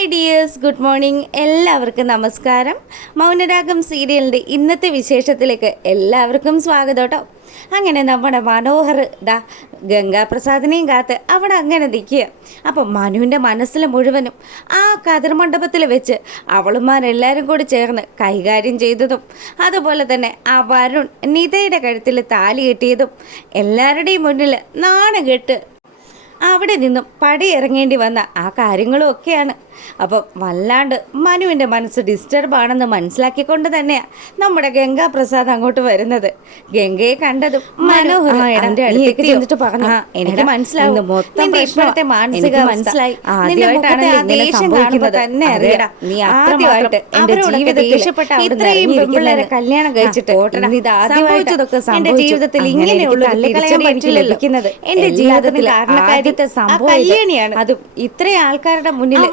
Hi dears, good morning. എല്ലാവർക്കും നമസ്കാരം. മൗനരാഗം സീരിയലിൻ്റെ ഇന്നത്തെ വിശേഷത്തിലേക്ക് എല്ലാവർക്കും സ്വാഗതം കേട്ടോ. അങ്ങനെ നമ്മുടെ മനോഹർ ഗംഗാപ്രസാദിനെയും കാത്ത് അവിടെ അങ്ങനെ നിൽക്കുക. അപ്പം മനുവിൻ്റെ മനസ്സിൽ മുഴുവനും ആ കതിർ മണ്ഡപത്തിൽ വെച്ച് അവളുമാരെല്ലാവരും കൂടി ചേർന്ന് കൈകാര്യം ചെയ്തതും അതുപോലെ തന്നെ ആ വരുൺ നിതയുടെ കഴുത്തിൽ താലി കെട്ടിയതും എല്ലാവരുടെയും മുന്നിൽ നാണം കെട്ട് അവിടെ നിന്നും പടിയിറങ്ങേണ്ടി വന്ന ആ കാര്യങ്ങളും ഒക്കെയാണ്. അപ്പം വല്ലാണ്ട് മനുവിൻ്റെ മനസ്സ് ഡിസ്റ്റർബാണെന്ന് മനസ്സിലാക്കിക്കൊണ്ട് തന്നെയാണ് നമ്മുടെ ഗംഗാപ്രസാദ് അങ്ങോട്ട് വരുന്നത്. ഗംഗയെ കണ്ടതും മനോഹർ എൻ്റെ അടുത്തേക്ക് ചെന്നിട്ട് പറഞ്ഞു, എനിക്ക് മനസ്സിലാവും മൊത്തം ഇപ്പോഴത്തെ മാനസിക മനസ്സിലായി. തന്നെ അറിയടാ, നീ ആദ്യമായിട്ട് എന്റെ ജീവിതത്തിൽ ഇത്രയും പെൺപിള്ളേരെ കല്യാണം കഴിച്ചിട്ട് ഇത് ആദ്യമായിട്ടതൊക്കെ എന്റെ ജീവിതത്തിൽ ഇങ്ങനെയുള്ള ലഭിക്കുന്നത് എന്റെ ജീവിതത്തിൽ കാരണക്കാര്യത്തെ സംഭവം കല്യാണിയാണ്. അത് ഇത്രയും ആൾക്കാരുടെ മുന്നിൽ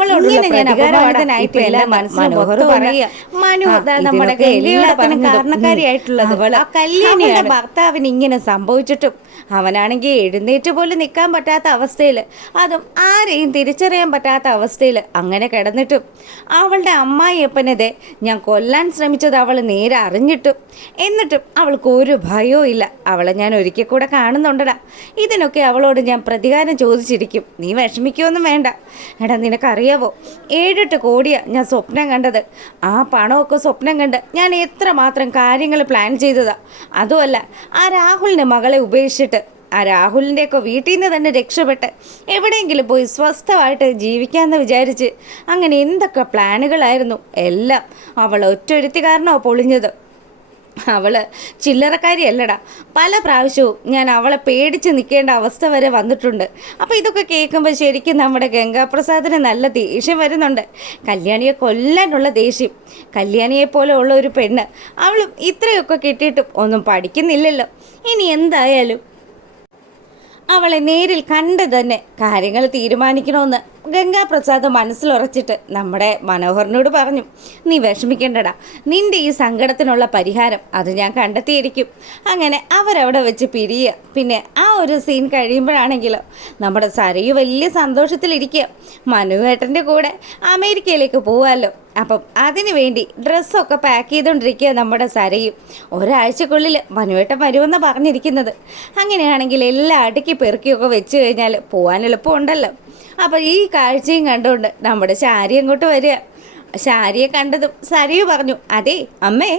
ഞാൻ അപമാനിതനായിട്ടില്ല. മനോഹർ പറയുക, മനു നമ്മുടെ എല്ലാത്തിനും കാരണക്കാരിയായിട്ടുള്ളത് ആ കല്യാണിയുടെ ഭർത്താവിന് ഇങ്ങനെ സംഭവിച്ചിട്ടും അവനാണെങ്കിൽ എഴുന്നേറ്റ് പോലും നിൽക്കാൻ പറ്റാത്ത അവസ്ഥയിൽ, അതും ആരെയും തിരിച്ചറിയാൻ പറ്റാത്ത അവസ്ഥയിൽ അങ്ങനെ കിടന്നിട്ടും അവളുടെ അമ്മായിയപ്പനതെ ഞാൻ കൊല്ലാൻ ശ്രമിച്ചത് അവൾ നേരെ അറിഞ്ഞിട്ടും എന്നിട്ടും അവൾക്ക് ഒരു ഭയവും ഇല്ല. അവളെ ഞാൻ ഒരിക്കൽ കൂടെ കാണുന്നുണ്ടടാ. ഇതിനൊക്കെ അവളോട് ഞാൻ പ്രതികാരം ചോദിച്ചിരിക്കും. നീ വിഷമിക്കുമൊന്നും വേണ്ട. എടാ, നിനക്കറിയാവോ 7-8 കോടിയാണ് ഞാൻ സ്വപ്നം കണ്ടത്. ആ പണമൊക്കെ സ്വപ്നം കണ്ട് ഞാൻ എത്രമാത്രം കാര്യങ്ങൾ പ്ലാൻ ചെയ്തതാ. അതുമല്ല, ആ രാഹുലിൻ്റെ മകളെ ഉപേക്ഷിച്ചിട്ട് ആ രാഹുലിൻ്റെയൊക്കെ വീട്ടിൽ നിന്ന് തന്നെ രക്ഷപ്പെട്ട് എവിടെയെങ്കിലും പോയി സ്വസ്ഥമായിട്ട് ജീവിക്കാമെന്ന് വിചാരിച്ച് അങ്ങനെ എന്തൊക്കെ പ്ലാനുകളായിരുന്നു. എല്ലാം അവൾ ഒറ്റൊരുത്തി കാരണമാണ് പൊളിഞ്ഞത്. അവൾ ചില്ലറക്കാരിയല്ലടാ. പല പ്രാവശ്യവും ഞാൻ അവളെ പേടിച്ച് നിൽക്കേണ്ട അവസ്ഥ വരെ വന്നിട്ടുണ്ട്. അപ്പോൾ ഇതൊക്കെ കേൾക്കുമ്പോൾ ശരിക്കും നമ്മുടെ ഗംഗാപ്രസാദിന് നല്ല ദേഷ്യം വരുന്നുണ്ട്. കല്യാണിയെ കൊല്ലാനുള്ള ദേഷ്യം. കല്യാണിയെപ്പോലെ ഉള്ള ഒരു പെണ്ണ് അവളും ഇത്രയൊക്കെ കിട്ടിയിട്ടും ഒന്നും പഠിക്കുന്നില്ലല്ലോ. ഇനി എന്തായാലും അവളെ നേരിൽ കണ്ട് തന്നെ കാര്യങ്ങൾ തീരുമാനിക്കണമെന്ന് ഗംഗാപ്രസാദ് മനസ്സിലുറച്ചിട്ട് നമ്മുടെ മനോഹറിനോട് പറഞ്ഞു, നീ വിഷമിക്കേണ്ടടാ, നിൻ്റെ ഈ സങ്കടത്തിനുള്ള പരിഹാരം അത് ഞാൻ കണ്ടെത്തിയിരിക്കും. അങ്ങനെ അവരവിടെ വെച്ച് പിരിയുക. പിന്നെ ആ ഒരു സീൻ കഴിയുമ്പോഴാണെങ്കിലോ നമ്മുടെ സരയു വലിയ സന്തോഷത്തിലിരിക്കുക. മനുവേട്ടൻ്റെ കൂടെ അമേരിക്കയിലേക്ക് പോവാമല്ലോ. അപ്പം അതിനു വേണ്ടി ഡ്രസ്സൊക്കെ പാക്ക് ചെയ്തുകൊണ്ടിരിക്കുക നമ്മുടെ സരയും. ഒരാഴ്ചക്കുള്ളിൽ മനുവേട്ടൻ വരുമെന്ന് പറഞ്ഞിരിക്കുന്നത്. അങ്ങനെയാണെങ്കിൽ എല്ലാം അടുക്കി പെറുക്കിയൊക്കെ വെച്ച് കഴിഞ്ഞാൽ പോകാൻ എളുപ്പമുണ്ടല്ലോ. അപ്പോൾ ഈ കാഴ്ചയും കണ്ടുകൊണ്ട് നമ്മുടെ ശാരി അങ്ങോട്ട് വരിക. ശാരിയെ കണ്ടതും സരയു പറഞ്ഞു, അതെ അമ്മേ,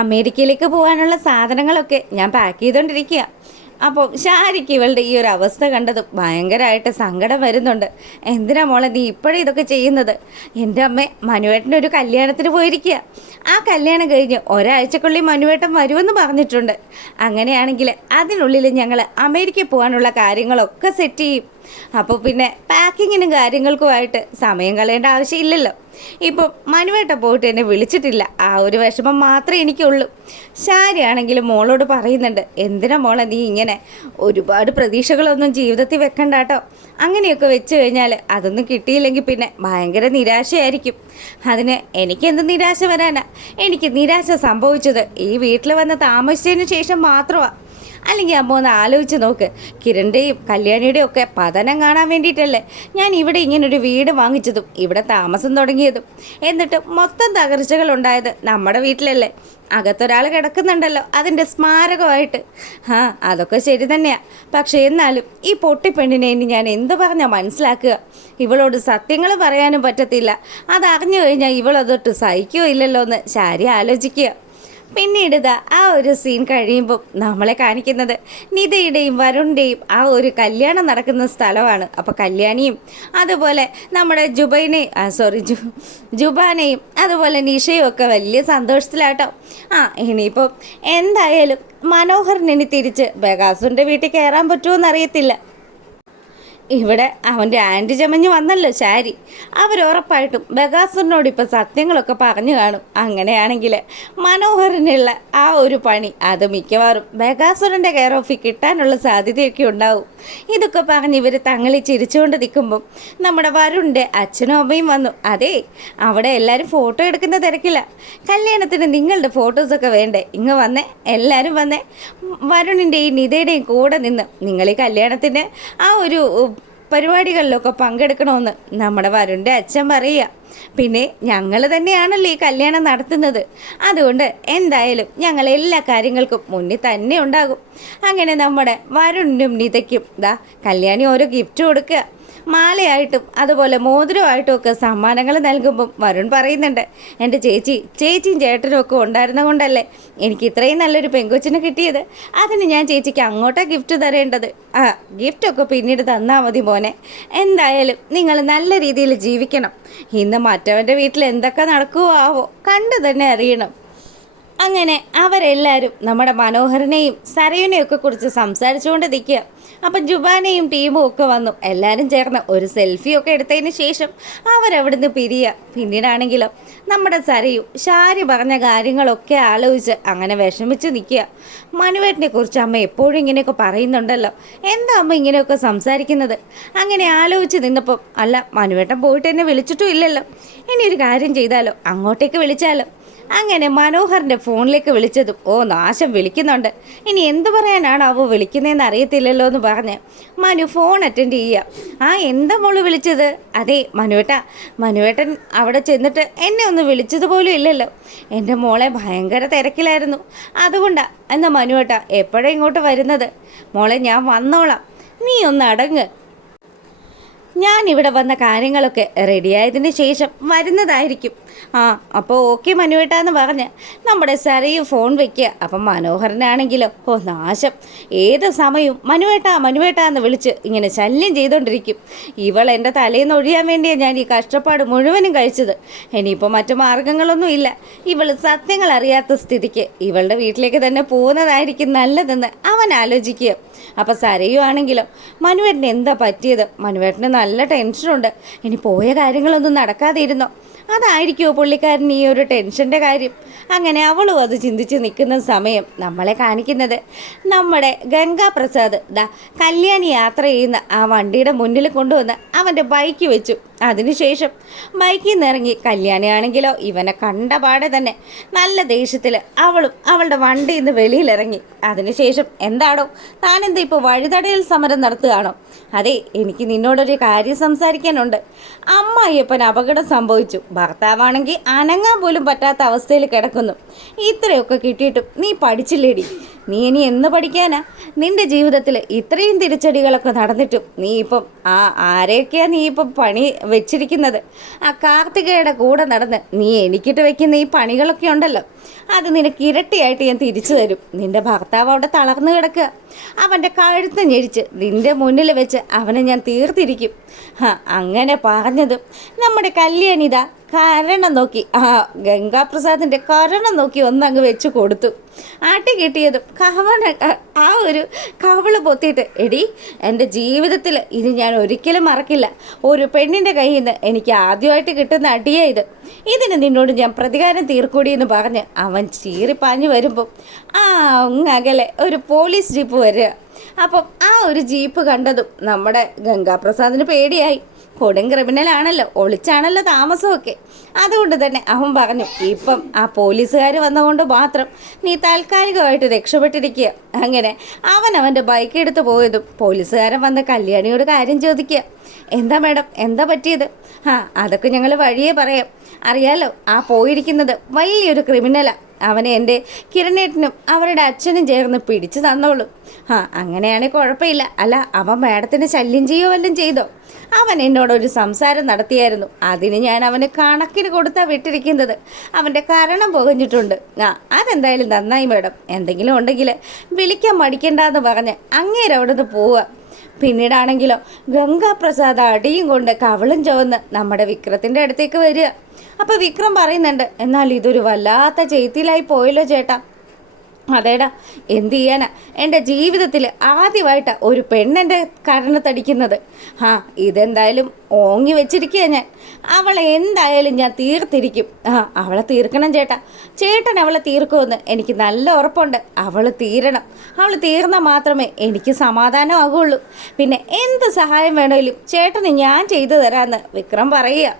അമേരിക്കയിലേക്ക് പോകാനുള്ള സാധനങ്ങളൊക്കെ ഞാൻ പാക്ക് ചെയ്തുകൊണ്ടിരിക്കുക. അപ്പോൾ ശാരിക്ക് ഇവളുടെ ഈ ഒരു അവസ്ഥ കണ്ടതും ഭയങ്കരമായിട്ട് സങ്കടം വരുന്നുണ്ട്. എന്തിനാ മോളെ നീ ഇപ്പോഴും ഇതൊക്കെ ചെയ്യുന്നത്? എൻ്റെ അമ്മ മനുവേട്ടൻ്റെ ഒരു കല്യാണത്തിന് പോയിരിക്കുക. ആ കല്യാണം കഴിഞ്ഞ് ഒരാഴ്ചക്കുള്ളിൽ മനുവേട്ടൻ വരുമെന്ന് പറഞ്ഞിട്ടുണ്ട്. അങ്ങനെയാണെങ്കിൽ അതിനുള്ളിൽ ഞങ്ങൾ അമേരിക്കയിൽ പോകാനുള്ള കാര്യങ്ങളൊക്കെ സെറ്റ് ചെയ്യും. അപ്പോൾ പിന്നെ പാക്കിങ്ങിനും കാര്യങ്ങൾക്കുമായിട്ട് സമയം കളയേണ്ട ആവശ്യമില്ലല്ലോ. ഇപ്പം മനുവേട്ട പോയിട്ട് എന്നെ വിളിച്ചിട്ടില്ല. ആ ഒരു വിഷമം മാത്രമേ എനിക്കുള്ളൂ. ശാരിയാണെങ്കിലും മോളോട് പറയുന്നുണ്ട്, എന്തിനാ മോളെ നീ ഇങ്ങനെ ഒരുപാട് പ്രതീക്ഷകളൊന്നും ജീവിതത്തിൽ വെക്കണ്ട കേട്ടോ. അങ്ങനെയൊക്കെ വെച്ച് കഴിഞ്ഞാൽ അതൊന്നും കിട്ടിയില്ലെങ്കിൽ പിന്നെ ഭയങ്കര നിരാശയായിരിക്കും. അതിന് എനിക്കെന്ത് നിരാശ വരാനാ? എനിക്ക് നിരാശ സംഭവിച്ചത് ഈ വീട്ടിൽ വന്ന് താമസിച്ചതിന് ശേഷം മാത്രമാണ്. അല്ലെങ്കിൽ അമ്മ ഒന്ന് ആലോചിച്ച് നോക്ക്. കിരണിൻ്റെയും കല്യാണിയുടെയും ഒക്കെ പതനം കാണാൻ വേണ്ടിയിട്ടല്ലേ ഞാൻ ഇവിടെ ഇങ്ങനൊരു വീട് വാങ്ങിച്ചതും ഇവിടെ താമസം തുടങ്ങിയതും. എന്നിട്ട് മൊത്തം തകർച്ചകൾ ഉണ്ടായത് നമ്മുടെ വീട്ടിലല്ലേ. അകത്തൊരാൾ കിടക്കുന്നുണ്ടല്ലോ അതിൻ്റെ സ്മാരകമായിട്ട്. അതൊക്കെ ശരി തന്നെയാണ്. പക്ഷേ എന്നാലും ഈ പൊട്ടിപ്പെണ്ണിനെ ഇനി ഞാൻ എന്ത് പറഞ്ഞാൽ മനസ്സിലാക്കുക? ഇവളോട് സത്യങ്ങൾ പറയാനും പറ്റത്തില്ല. അതറിഞ്ഞു കഴിഞ്ഞാൽ ഇവളതൊട്ട് സഹിക്കുകയോ ഇല്ലല്ലോ എന്ന് ശാരി ആലോചിക്കുക. പിന്നീട് ആ ഒരു സീൻ കഴിയുമ്പോൾ നമ്മളെ കാണിക്കുന്നത് നിതയുടെയും വരുണിൻ്റെയും ആ ഒരു കല്യാണം നടക്കുന്ന സ്ഥലമാണ്. അപ്പോൾ കല്യാണിയും അതുപോലെ നമ്മുടെ ജുബാനയും അതുപോലെ നിഷയും ഒക്കെ വലിയ സന്തോഷത്തിലാട്ടോ. ഇനിയിപ്പോൾ എന്തായാലും മനോഹറിന് ഇനി തിരിച്ച് ബഗാസുൻ്റെ വീട്ടിൽ കയറാൻ പറ്റുമോ എന്നറിയത്തില്ല. ഇവിടെ അവൻ്റെ ആൻറ്റി ചമഞ്ഞ് വന്നല്ലോ ശാരി. അവരുറപ്പായിട്ടും ബഗാസുറിനോട് ഇപ്പം സത്യങ്ങളൊക്കെ പറഞ്ഞു കാണും. അങ്ങനെയാണെങ്കിൽ മനോഹറിനുള്ള ആ ഒരു പണി അത് മിക്കവാറും ബഗാസുറിൻ്റെ കെയർ ഓഫിൽ കിട്ടാനുള്ള സാധ്യതയൊക്കെ ഉണ്ടാവും. ഇതൊക്കെ പറഞ്ഞ് ഇവർ തങ്ങളി ചിരിച്ചുകൊണ്ട് നിൽക്കുമ്പം നമ്മുടെ വരുണിൻ്റെ അച്ഛനും അമ്മയും വന്നു. അതെ, അവിടെ എല്ലാവരും ഫോട്ടോ എടുക്കുന്ന തിരക്കില്ല. കല്യാണത്തിന് നിങ്ങളുടെ ഫോട്ടോസൊക്കെ വേണ്ടേ? ഇങ്ങ് വന്നേ, എല്ലാവരും വന്നേ. വരുണിൻ്റെയും നിതയുടെയും കൂടെ നിന്ന് നിങ്ങൾ ഈ കല്യാണത്തിന് ആ ഒരു പരിപാടികളിലൊക്കെ പങ്കെടുക്കണമെന്ന് നമ്മുടെ വരുണിൻ്റെ അച്ഛൻ പറയുക. പിന്നെ ഞങ്ങൾ തന്നെയാണല്ലോ ഈ കല്യാണം നടത്തുന്നത്. അതുകൊണ്ട് എന്തായാലും ഞങ്ങൾ എല്ലാ കാര്യങ്ങൾക്കും മുന്നിൽ തന്നെ ഉണ്ടാകും. അങ്ങനെ നമ്മുടെ വരുണിനും നിതയ്ക്കും കല്യാണി ഓരോ ഗിഫ്റ്റ് കൊടുക്കുക. മാലയായിട്ടും അതുപോലെ മോതിരമായിട്ടും ഒക്കെ സമ്മാനങ്ങൾ നൽകുമ്പം വരുൺ പറയുന്നുണ്ട്, എൻ്റെ ചേച്ചിയും ചേട്ടനും ഒക്കെ ഉണ്ടായിരുന്ന കൊണ്ടല്ലേ എനിക്ക് ഇത്രയും നല്ലൊരു പെങ്കൊച്ചിനെ കിട്ടിയത്. അതിന് ഞാൻ ചേച്ചിക്ക് അങ്ങോട്ടാണ് ഗിഫ്റ്റ് തരേണ്ടത്. ഗിഫ്റ്റൊക്കെ പിന്നീട് തന്നാൽ മതി മോനെ. എന്തായാലും നിങ്ങൾ നല്ല രീതിയിൽ ജീവിക്കണം. ഇന്ന് മറ്റവൻ്റെ വീട്ടിൽ എന്തൊക്കെ നടക്കുമോ ആവോ, കണ്ടു തന്നെ അറിയണം. അങ്ങനെ അവരെല്ലാവരും നമ്മുടെ മനോഹരനെയും സരയുനെയും ഒക്കെ കുറിച്ച് സംസാരിച്ചുകൊണ്ട് നിൽക്കുക. അപ്പം ജുബാനയും ടീമും ഒക്കെ വന്നു. എല്ലാവരും ചേർന്ന് ഒരു സെൽഫിയൊക്കെ എടുത്തതിന് ശേഷം അവരവിടുന്ന് പിരിയുക. പിന്നീടാണെങ്കിലോ നമ്മുടെ സരയും ഷാരി പറഞ്ഞ കാര്യങ്ങളൊക്കെ ആലോചിച്ച് അങ്ങനെ വിഷമിച്ച് നിൽക്കുക. മനുവേട്ടനെ കുറിച്ച് അമ്മ എപ്പോഴും ഇങ്ങനെയൊക്കെ പറയുന്നുണ്ടല്ലോ, എന്താ അമ്മ ഇങ്ങനെയൊക്കെ സംസാരിക്കുന്നത്? അങ്ങനെ ആലോചിച്ച് നിന്നപ്പം, അല്ല മനുവേട്ടൻ പോയിട്ട് എന്നെ വിളിച്ചിട്ടും ഇല്ലല്ലോ, ഇനി ഒരു കാര്യം ചെയ്താലോ, അങ്ങോട്ടേക്ക് വിളിച്ചാലോ. അങ്ങനെ മനോഹറിൻ്റെ ഫോണിലേക്ക് വിളിച്ചതും, നാശം വിളിക്കുന്നുണ്ട്, ഇനി എന്തു പറയാനാണാവോ വിളിക്കുന്നതെന്ന് അറിയത്തില്ലല്ലോ എന്ന് പറഞ്ഞ് മനു ഫോൺ അറ്റൻഡ് ചെയ്യുക. എന്താ മോള് വിളിച്ചത്? അതെ മനുവേട്ടൻ അവിടെ ചെന്നിട്ട് എന്നെ ഒന്ന് വിളിച്ചതുപോലും ഇല്ലല്ലോ. എൻ്റെ മോളെ ഭയങ്കര തിരക്കിലായിരുന്നു, അതുകൊണ്ടാണ്. എന്നാൽ മനുവേട്ട എപ്പോഴാണ് ഇങ്ങോട്ട് വരുന്നത്? മോളെ ഞാൻ വന്നോളാം, നീ ഒന്ന് അടങ്ങ്. ഞാനിവിടെ വന്ന കാര്യങ്ങളൊക്കെ റെഡിയായതിന് ശേഷം വരുന്നതായിരിക്കും. അപ്പോൾ ഓക്കെ മനുവേട്ടാന്ന് പറഞ്ഞ് നമ്മുടെ സരയും ഫോൺ വയ്ക്കുക. അപ്പം മനോഹരനാണെങ്കിലോ നാശം, ഏത് സമയവും മനുവേട്ടാന്ന് വിളിച്ച് ഇങ്ങനെ ശല്യം ചെയ്തുകൊണ്ടിരിക്കും. ഇവൾ എൻ്റെ തലേന്ന് ഒഴിയാൻ വേണ്ടിയാണ് ഞാൻ ഈ കഷ്ടപ്പാട് മുഴുവനും കഴിച്ചത്. ഇനിയിപ്പോൾ മറ്റു മാർഗങ്ങളൊന്നും ഇല്ല. ഇവൾ സത്യങ്ങൾ അറിയാത്ത സ്ഥിതിക്ക് ഇവളുടെ വീട്ടിലേക്ക് തന്നെ പോകുന്നതായിരിക്കും നല്ലതെന്ന് അവൻ ആലോചിക്കുക. അപ്പം സരയുവാണെങ്കിലോ മനുവേട്ടന് എന്താ പറ്റിയത്? മനുവേട്ടന് നല്ല ടെൻഷനുണ്ട്. ഇനി പോയ കാര്യങ്ങളൊന്നും നടക്കാതെ ഇരുന്നോ, അതായിരിക്കുമോ പുള്ളിക്കാരൻ ഈ ഒരു ടെൻഷൻ്റെ കാര്യം. അങ്ങനെ അവളും അത് ചിന്തിച്ച് നിൽക്കുന്ന സമയം നമ്മളെ കാണിക്കുന്നത് നമ്മുടെ ഗംഗാപ്രസാദ് കല്യാണി യാത്ര ചെയ്യുന്ന ആ വണ്ടിയുടെ മുന്നിൽ കൊണ്ടുവന്ന് അവൻ്റെ ബൈക്ക് വെച്ചു. അതിനുശേഷം ബൈക്കിൽ നിന്ന് ഇറങ്ങി കല്യാണിയാണെങ്കിലോ ഇവനെ കണ്ട പാടെ തന്നെ നല്ല ദേഷ്യത്തിൽ അവളും അവളുടെ വണ്ടിയിൽ നിന്ന് വെളിയിലിറങ്ങി. അതിനുശേഷം എന്താണോ താനെന്താ ഇപ്പോൾ വഴിതടയൽ സമരം നടത്തുകയാണോ? അതെ, എനിക്ക് നിന്നോടൊരു കാര്യം സംസാരിക്കാനുണ്ട്. അമ്മായിയപ്പൻ അപകടം സംഭവിച്ചു, ഭർത്താവാണെങ്കിൽ അനങ്ങാൻ പോലും പറ്റാത്ത അവസ്ഥയിൽ കിടക്കുന്നു. ഇത്രയൊക്കെ കിട്ടിയിട്ടും നീ പഠിച്ചില്ലേടി? നീ ഇനി എന്ന് പഠിക്കാനാ? നിൻ്റെ ജീവിതത്തിൽ ഇത്രയും തിരിച്ചടികളൊക്കെ നടന്നിട്ടും നീ ഇപ്പം ആരെയൊക്കെയാണ് നീ ഇപ്പം പണി വെച്ചിരിക്കുന്നത്? ആ കാർത്തികയുടെ കൂടെ നടന്ന് നീ എനിക്കിട്ട് വെക്കുന്ന ഈ പണികളൊക്കെ ഉണ്ടല്ലോ, അത് നിനക്ക് ഇരട്ടിയായിട്ട് ഞാൻ തിരിച്ചു തരും. നിൻ്റെ ഭർത്താവ് അവിടെ തളർന്നു കിടക്കുക, അവൻ്റെ കഴുത്ത് ഞെരിച്ച് നിൻ്റെ മുന്നിൽ വെച്ച് അവനെ ഞാൻ തീർത്തിരിക്കും. അങ്ങനെ പറഞ്ഞതും നമ്മുടെ കല്യാണിത കരണം നോക്കി ഗംഗാപ്രസാദിൻ്റെ കരണം നോക്കി ഒന്നങ്ങ് വെച്ച് കൊടുത്തു. ആട്ടി കിട്ടിയതും ആ ഒരു കവള് പൊത്തിയിട്ട്, എടി എൻ്റെ ജീവിതത്തിൽ ഇത് ഞാൻ ഒരിക്കലും മറക്കില്ല. ഒരു പെണ്ണിൻ്റെ കയ്യിൽ നിന്ന് എനിക്ക് ആദ്യമായിട്ട് കിട്ടുന്ന അടിയായത്. ഇതിന് നിന്നോട് ഞാൻ പ്രതികാരം തീർക്കൂടിയെന്ന് പറഞ്ഞ് അവൻ ചീറിപ്പാഞ്ഞു വരുമ്പം അങ്ങകലെ ഒരു പോലീസ് ജീപ്പ് വരിക. അപ്പം ആ ഒരു ജീപ്പ് കണ്ടതും നമ്മുടെ ഗംഗാപ്രസാദിന് പേടിയായി. കൊടും ക്രിമിനലാണല്ലോ, ഒളിച്ചാണല്ലോ താമസമൊക്കെ. അതുകൊണ്ട് തന്നെ അവൻ പറഞ്ഞു, ഇപ്പം ആ പോലീസുകാർ വന്നതുകൊണ്ട് മാത്രം നീ താൽക്കാലികമായിട്ട് രക്ഷപ്പെട്ടിരിക്കുക. അങ്ങനെ അവൻ്റെ ബൈക്ക് എടുത്ത് പോയതും പോലീസുകാരൻ വന്ന് കല്യാണിയോട് കാര്യം ചോദിക്കുക. എന്താ മാഡം, എന്താ പറ്റിയത്? അതൊക്കെ ഞങ്ങൾ വഴിയേ പറയാം. അറിയാലോ, ആ പോയിരിക്കുന്നത് വലിയൊരു ക്രിമിനലാണ്. അവനെ എൻ്റെ കിരണേട്ടനും അവരുടെ അച്ഛനും ചേർന്ന് പിടിച്ചു തന്നോളൂ. അങ്ങനെയാണെങ്കിൽ കുഴപ്പമില്ല. അല്ല, അവൻ മാഡത്തിന് ശല്യം ചെയ്യുകയോ വല്ലതും ചെയ്തോ? അവൻ എന്നോടൊരു സംസാരം നടത്തിയായിരുന്നു, അതിന് ഞാൻ അവന് കണക്കിന് കൊടുത്താൽ വിട്ടിരിക്കുന്നത്. അവൻ്റെ കരണം പുകഞ്ഞിട്ടുണ്ട്. അതെന്തായാലും നന്നായി മാഡം, എന്തെങ്കിലും ഉണ്ടെങ്കിൽ വിളിക്കാൻ മടിക്കണ്ടെന്ന് പറഞ്ഞ് അങ്ങേര് അവിടെ നിന്ന് പോവുക. പിന്നീടാണെങ്കിലോ ഗംഗാപ്രസാദ് അടിയും കൊണ്ട് കവളും ചുവന്ന് നമ്മുടെ വിക്രത്തിൻ്റെ അടുത്തേക്ക് വരിക. അപ്പോൾ വിക്രം പറയുന്നുണ്ട്, എന്നാൽ ഇതൊരു വല്ലാത്ത ചെയ്ത്തിലായി പോയല്ലോ ചേട്ടാ. അതേടാ, എന്ത് ചെയ്യാനാ, എൻ്റെ ജീവിതത്തിൽ ആദ്യമായിട്ടാണ് ഒരു പെണ്ണെൻ്റെ കരണത്തടിക്കുന്നത്. ഇതെന്തായാലും ഓങ്ങി വെച്ചിരിക്കുക ഞാൻ. അവളെ എന്തായാലും ഞാൻ തീർത്തിരിക്കും. അവളെ തീർക്കണം ചേട്ടാ. ചേട്ടൻ അവളെ തീർക്കുമെന്ന് എനിക്ക് നല്ല ഉറപ്പുണ്ട്. അവൾ തീരണം. അവൾ തീർന്നാൽ മാത്രമേ എനിക്ക് സമാധാനമാകുള്ളൂ. പിന്നെ എന്ത് സഹായം വേണമെങ്കിലും ചേട്ടന് ഞാൻ ചെയ്തു തരാമെന്ന് വിക്രം പറയുക.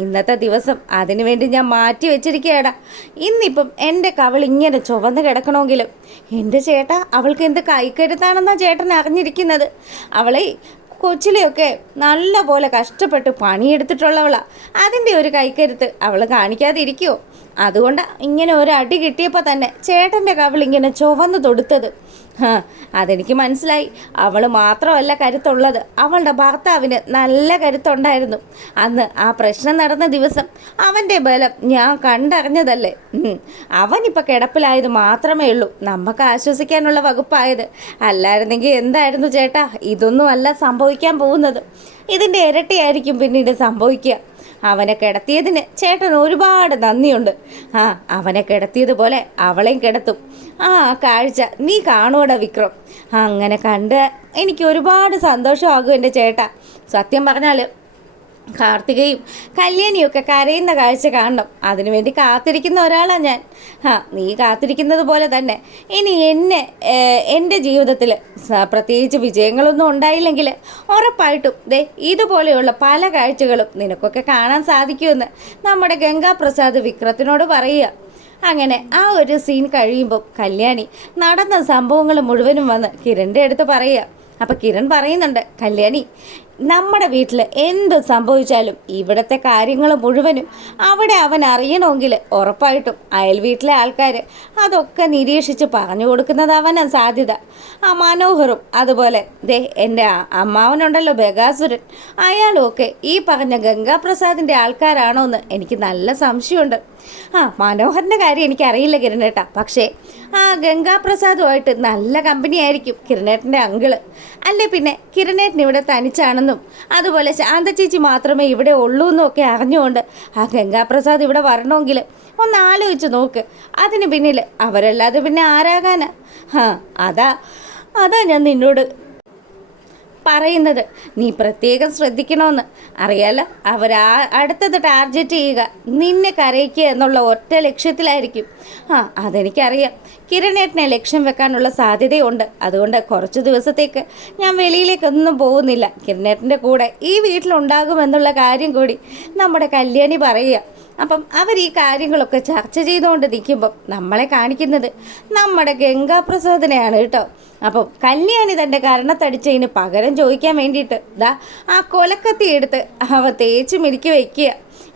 ഇന്നത്തെ ദിവസം അതിനു വേണ്ടി ഞാൻ മാറ്റി വെച്ചിരിക്കുകയാടാ. ഇന്നിപ്പം എൻ്റെ കവൾ ഇങ്ങനെ ചുവന്ന് കിടക്കണമെങ്കിലും എൻ്റെ ചേട്ടാ അവൾക്ക് എന്ത് കൈക്കരുത്താണെന്നാണ് ചേട്ടൻ അറിഞ്ഞിരിക്കുന്നത്. അവളെ കൊച്ചിലെയൊക്കെ നല്ല പോലെ കഷ്ടപ്പെട്ട് പണിയെടുത്തിട്ടുള്ളവളാ. അതിൻ്റെ ഒരു കൈക്കരുത്ത് അവൾ കാണിക്കാതിരിക്കുമോ? അതുകൊണ്ടാണ് ഇങ്ങനെ ഒരു അടി കിട്ടിയപ്പോൾ തന്നെ ചേട്ടൻ്റെ കവിൾ ഇങ്ങനെ ചുവന്ന് തൊടുത്തത്. അതെനിക്ക് മനസ്സിലായി. അവൾ മാത്രമല്ല കരുത്തുള്ളത്, അവളുടെ ഭർത്താവിന് നല്ല കരുത്തുണ്ടായിരുന്നു. അന്ന് ആ പ്രശ്നം നടന്ന ദിവസം അവൻ്റെ ബലം ഞാൻ കണ്ടറിഞ്ഞതല്ലേ. അവനിപ്പോൾ കിടപ്പിലായത് മാത്രമേ ഉള്ളൂ നമുക്ക് ആശ്വസിക്കാനുള്ള വകുപ്പായത്. അല്ലായിരുന്നെങ്കിൽ എന്തായിരുന്നു ചേട്ടാ? ഇതൊന്നും അല്ല സംഭവിക്കാൻ പോകുന്നത്. ഇതിൻ്റെ ഇരട്ടിയായിരിക്കും പിന്നീട് സംഭവിക്കുക. അവനെ കിടത്തിയതിന് ചേട്ടൻ ഒരുപാട് നന്ദിയുണ്ട്. അവനെ കിടത്തിയതുപോലെ അവളെയും കിടത്തും. കാഴ്ച നീ കാണുവടാ വിക്രം. അങ്ങനെ കണ്ട് എനിക്ക് ഒരുപാട് സന്തോഷമാകും എൻ്റെ ചേട്ടാ. സത്യം പറഞ്ഞാൽ കാർത്തികയും കല്യാണിയൊക്കെ കരയുന്ന കാഴ്ച കാണണം. അതിനുവേണ്ടി കാത്തിരിക്കുന്ന ഒരാളാണ് ഞാൻ. നീ കാത്തിരിക്കുന്നത് പോലെ തന്നെ ഇനി എൻ്റെ ജീവിതത്തിൽ പ്രത്യേകിച്ച് വിജയങ്ങളൊന്നും ഉണ്ടായില്ലെങ്കിൽ ഉറപ്പായിട്ടും ഇതുപോലെയുള്ള പല കാഴ്ചകളും നിനക്കൊക്കെ കാണാൻ സാധിക്കുമെന്ന് നമ്മുടെ ഗംഗാപ്രസാദ് വിക്രത്തിനോട് പറയുക. അങ്ങനെ ആ ഒരു സീൻ കഴിയുമ്പം കല്യാണി നടന്ന സംഭവങ്ങൾ മുഴുവനും വന്ന് കിരണിൻ്റെ അടുത്ത് പറയുക. അപ്പം കിരൺ പറയുന്നുണ്ട്, കല്യാണി, നമ്മുടെ വീട്ടിൽ എന്ത് സംഭവിച്ചാലും ഇവിടുത്തെ കാര്യങ്ങൾ മുഴുവനും അവിടെ അവൻ അറിയണമെങ്കിൽ ഉറപ്പായിട്ടും അയൽ വീട്ടിലെ ആൾക്കാർ അതൊക്കെ നിരീക്ഷിച്ച് പറഞ്ഞു കൊടുക്കുന്നത് അവനാണ് സാധ്യത. മനോഹറും അതുപോലെ എൻ്റെ അമ്മാവനുണ്ടല്ലോ ബഗാസുരൻ, അയാളും ഒക്കെ ഈ പറഞ്ഞ ഗംഗാപ്രസാദിൻ്റെ ആൾക്കാരാണോ എന്ന് എനിക്ക് നല്ല സംശയമുണ്ട്. മനോഹറിൻ്റെ കാര്യം എനിക്കറിയില്ല കിരണേട്ടാ, പക്ഷേ ആ ഗംഗാപ്രസാദുമായിട്ട് നല്ല കമ്പനി ആയിരിക്കും കിരണേട്ടൻ്റെ അങ്കിള്. അല്ലേ പിന്നെ കിരണേട്ടൻ ഇവിടെ തനിച്ചാണെന്നും അതുപോലെ ശാന്ത ചേച്ചി മാത്രമേ ഇവിടെ ഉള്ളൂ എന്നും ഒക്കെ അറിഞ്ഞുകൊണ്ട് ആ ഗംഗാപ്രസാദ് ഇവിടെ വരണമെങ്കിൽ ഒന്ന് ആലോചിച്ച് നോക്ക്. അതിന് പിന്നിൽ അവരല്ലാതെ പിന്നെ ആരാകാനാ? അതാ ഞാൻ നിന്നോട് പറയുന്നത്. നീ പ്രത്യേകം ശ്രദ്ധിക്കണമെന്ന്. അറിയാലോ, അടുത്തത് ടാർഗറ്റ് ചെയ്യുക, നിന്നെ കരയിക്കുക എന്നുള്ള ഒറ്റ ലക്ഷ്യത്തിലായിരിക്കും. അതെനിക്കറിയാം. കിരണേട്ടനെ ലക്ഷ്യം വെക്കാനുള്ള സാധ്യതയുണ്ട്. അതുകൊണ്ട് കുറച്ച് ദിവസത്തേക്ക് ഞാൻ വെളിയിലേക്കൊന്നും പോകുന്നില്ല. കിരണേട്ടൻ്റെ കൂടെ ഈ വീട്ടിലുണ്ടാകുമെന്നുള്ള കാര്യം കൂടി നമ്മുടെ കല്യാണി പറയുക. അപ്പം അവർ ഈ കാര്യങ്ങളൊക്കെ ചർച്ച ചെയ്തുകൊണ്ട് നിൽക്കുമ്പം നമ്മളെ കാണിക്കുന്നത് നമ്മുടെ ഗംഗാപ്രസാദിനെയാണ് കേട്ടോ. അപ്പം കല്യാണി തൻ്റെ കരണത്തടിച്ചതിന് പകരം ചോദിക്കാൻ വേണ്ടിയിട്ട് ആ കൊലക്കത്തി എടുത്ത് അവ തേച്ച് മിനുക്കി വയ്ക്കുക.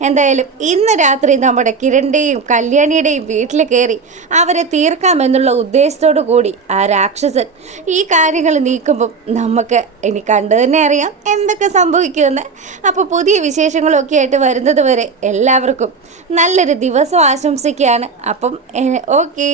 എന്തായാലും ഇന്ന് രാത്രി നമ്മുടെ കിരണിൻ്റെയും കല്യാണിയുടെയും വീട്ടിൽ കയറി അവരെ തീർക്കാമെന്നുള്ള ഉദ്ദേശത്തോടു കൂടി ആ രാക്ഷസൻ ഈ കാര്യങ്ങൾ നീക്കുമ്പം നമുക്ക് ഇനി കണ്ടു തന്നെ അറിയാം എന്തൊക്കെ സംഭവിക്കുമെന്ന്. അപ്പോൾ പുതിയ വിശേഷങ്ങളൊക്കെ ആയിട്ട് വരുന്നത് വരെ എല്ലാവർക്കും നല്ലൊരു ദിവസം ആശംസിക്കുകയാണ്. അപ്പം ഓക്കേ.